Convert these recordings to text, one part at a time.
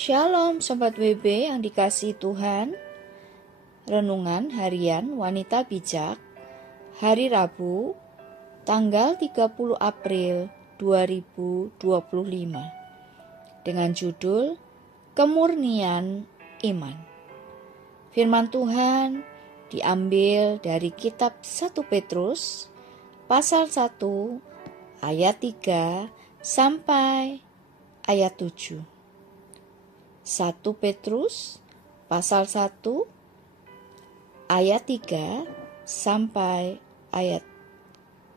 Shalom Sobat WB yang dikasihi Tuhan. Renungan Harian Wanita Bijak hari Rabu tanggal 30 April 2025 dengan judul Kemurnian Iman. Firman Tuhan diambil dari kitab 1 Petrus pasal 1 ayat 3 sampai ayat 7. 1 Petrus pasal 1 ayat 3 sampai ayat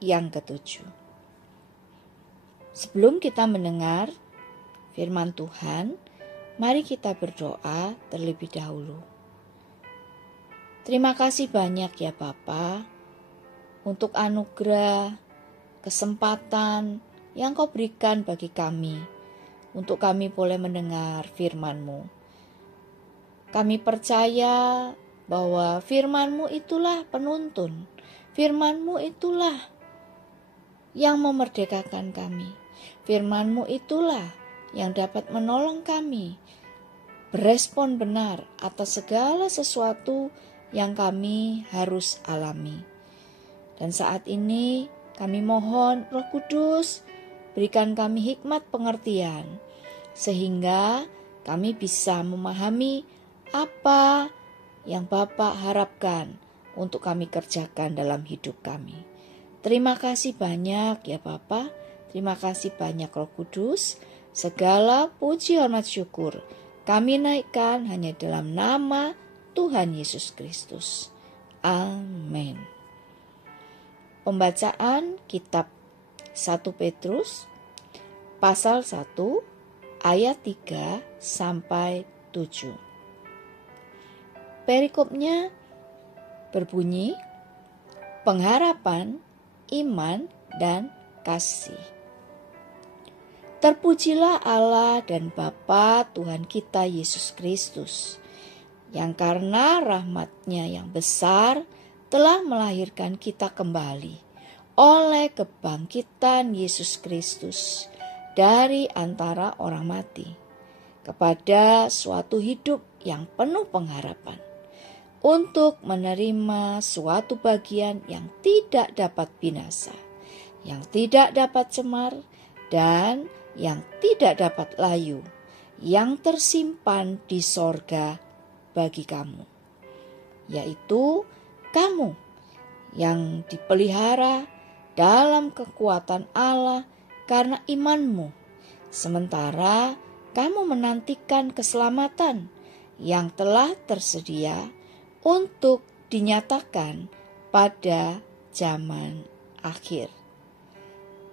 yang ke-7. Sebelum kita mendengar firman Tuhan, mari kita berdoa terlebih dahulu. Terima kasih banyak ya Bapa untuk anugerah, kesempatan yang Kau berikan bagi kami untuk kami boleh mendengar firman-Mu. Kami percaya bahwa firman-Mu itulah penuntun, firman-Mu itulah yang memerdekakan kami, firman-Mu itulah yang dapat menolong kami berespon benar atas segala sesuatu yang kami harus alami. Dan saat ini kami mohon Roh Kudus berikan kami hikmat pengertian, sehingga kami bisa memahami apa yang Bapa harapkan untuk kami kerjakan dalam hidup kami. Terima kasih banyak ya Bapa, terima kasih banyak Roh Kudus. Segala puji hormat syukur kami naikkan hanya dalam nama Tuhan Yesus Kristus. Amin. Pembacaan kitab 1 Petrus pasal 1 ayat 3 sampai 7. Perikopnya berbunyi, pengharapan, iman, dan kasih. Terpujilah Allah dan Bapa Tuhan kita Yesus Kristus, yang karena rahmat-Nya yang besar telah melahirkan kita kembali oleh kebangkitan Yesus Kristus dari antara orang mati kepada suatu hidup yang penuh pengharapan, untuk menerima suatu bagian yang tidak dapat binasa, yang tidak dapat cemar, dan yang tidak dapat layu, yang tersimpan di sorga bagi kamu, yaitu kamu yang dipelihara dalam kekuatan Allah karena imanmu, sementara kamu menantikan keselamatan yang telah tersedia untuk dinyatakan pada zaman akhir.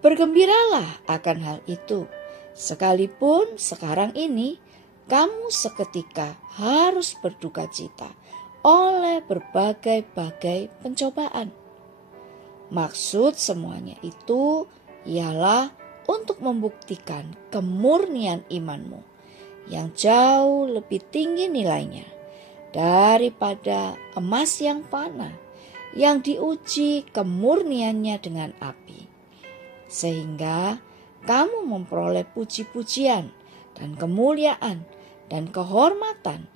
Bergembiralah akan hal itu, sekalipun sekarang ini kamu seketika harus berduka cita oleh berbagai-bagai pencobaan. Maksud semuanya itu ialah untuk membuktikan kemurnian imanmu yang jauh lebih tinggi nilainya daripada emas yang fana yang diuji kemurniannya dengan api, sehingga kamu memperoleh puji-pujian dan kemuliaan dan kehormatan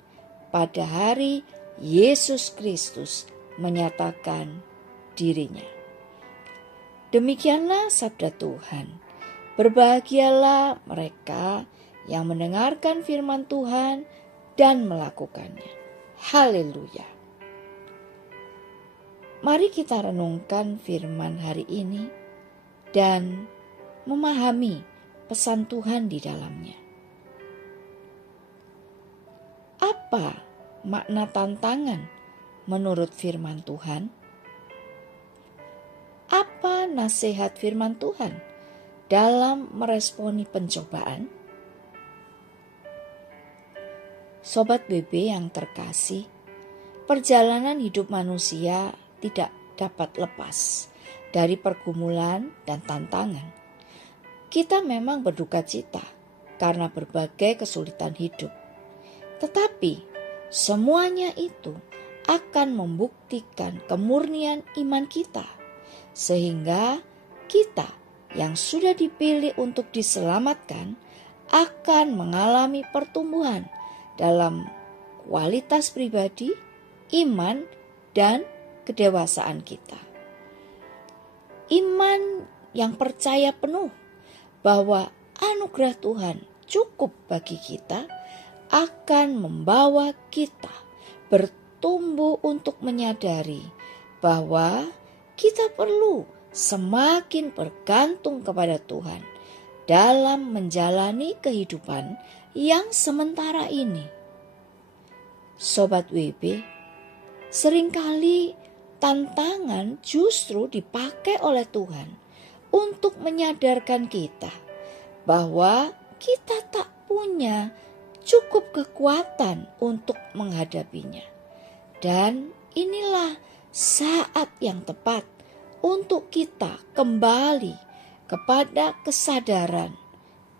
pada hari Yesus Kristus menyatakan dirinya. Demikianlah sabda Tuhan. Berbahagialah mereka yang mendengarkan firman Tuhan dan melakukannya. Haleluya. Mari kita renungkan firman hari ini dan memahami pesan Tuhan di dalamnya. Apa makna tantangan menurut firman Tuhan? Apa nasihat firman Tuhan dalam meresponi pencobaan? Sobat BB yang terkasih, perjalanan hidup manusia tidak dapat lepas dari pergumulan dan tantangan. Kita memang berduka cita karena berbagai kesulitan hidup, tetapi semuanya itu akan membuktikan kemurnian iman kita, sehingga kita yang sudah dipilih untuk diselamatkan akan mengalami pertumbuhan dalam kualitas pribadi, iman, dan kedewasaan kita. Iman yang percaya penuh bahwa anugerah Tuhan cukup bagi kita akan membawa kita bertumbuh untuk menyadari bahwa kita perlu semakin bergantung kepada Tuhan dalam menjalani kehidupan yang sementara ini. Sobat WB, seringkali tantangan justru dipakai oleh Tuhan untuk menyadarkan kita bahwa kita tak punya cukup kekuatan untuk menghadapinya. Dan inilah saat yang tepat untuk kita kembali kepada kesadaran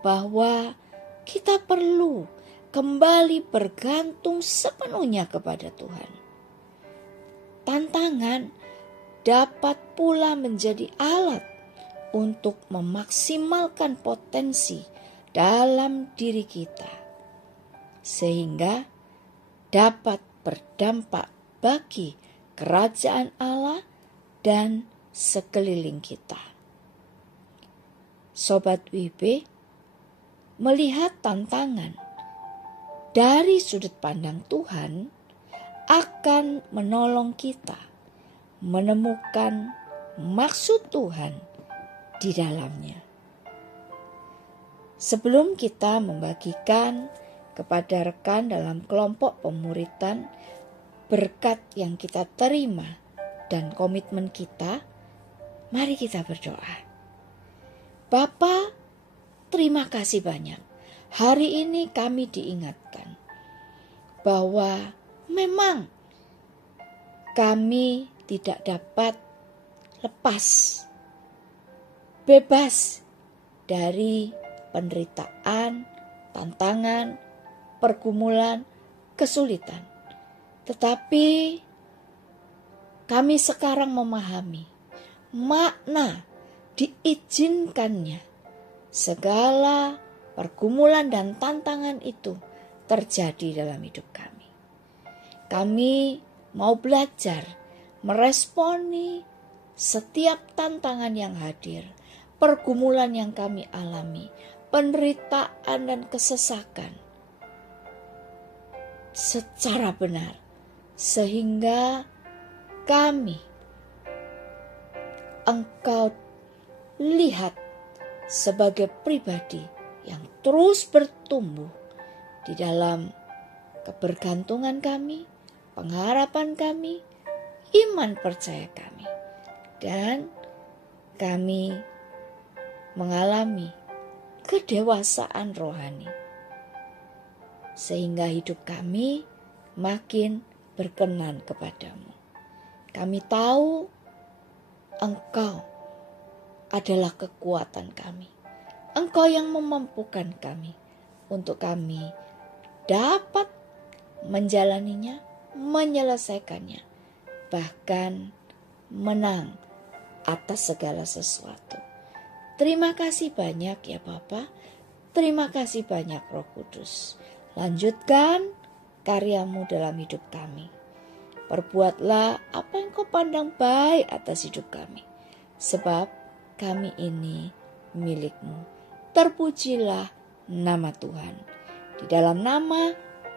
bahwa kita perlu kembali bergantung sepenuhnya kepada Tuhan. Tantangan dapat pula menjadi alat untuk memaksimalkan potensi dalam diri kita, sehingga dapat berdampak bagi kerajaan Allah dan sekeliling kita. Sobat WB, melihat tantangan dari sudut pandang Tuhan akan menolong kita menemukan maksud Tuhan di dalamnya. Sebelum kita membagikan kepada rekan dalam kelompok pemuritan berkat yang kita terima dan komitmen kita, mari kita berdoa. Bapa, terima kasih banyak. Hari ini kami diingatkan bahwa memang kami tidak dapat lepas, bebas dari penderitaan, tantangan, pergumulan, kesulitan. Tetapi kami sekarang memahami makna diizinkannya segala pergumulan dan tantangan itu terjadi dalam hidup kami. Kami mau belajar meresponi setiap tantangan yang hadir, pergumulan yang kami alami, penderitaan dan kesesakan secara benar, sehingga kami Engkau lihat sebagai pribadi yang terus bertumbuh di dalam kebergantungan kami, pengharapan kami, iman percaya kami, dan kami mengalami kedewasaan rohani, sehingga hidup kami makin berkenan kepadamu. Kami tahu Engkau adalah kekuatan kami. Engkau yang memampukan kami untuk kami dapat menjalaninya, menyelesaikannya, bahkan menang atas segala sesuatu. Terima kasih banyak ya Bapa. Terima kasih banyak Roh Kudus. Lanjutkan karyamu dalam hidup kami. Perbuatlah apa yang Kau pandang baik atas hidup kami. Sebab kami ini milik-Mu. Terpujilah nama Tuhan. Di dalam nama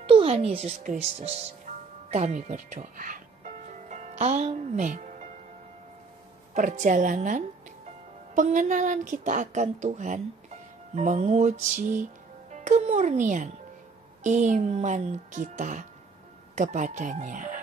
Tuhan Yesus Kristus kami berdoa. Amin. Perjalanan pengenalan kita akan Tuhan menguji kemurnian iman kita kepadanya.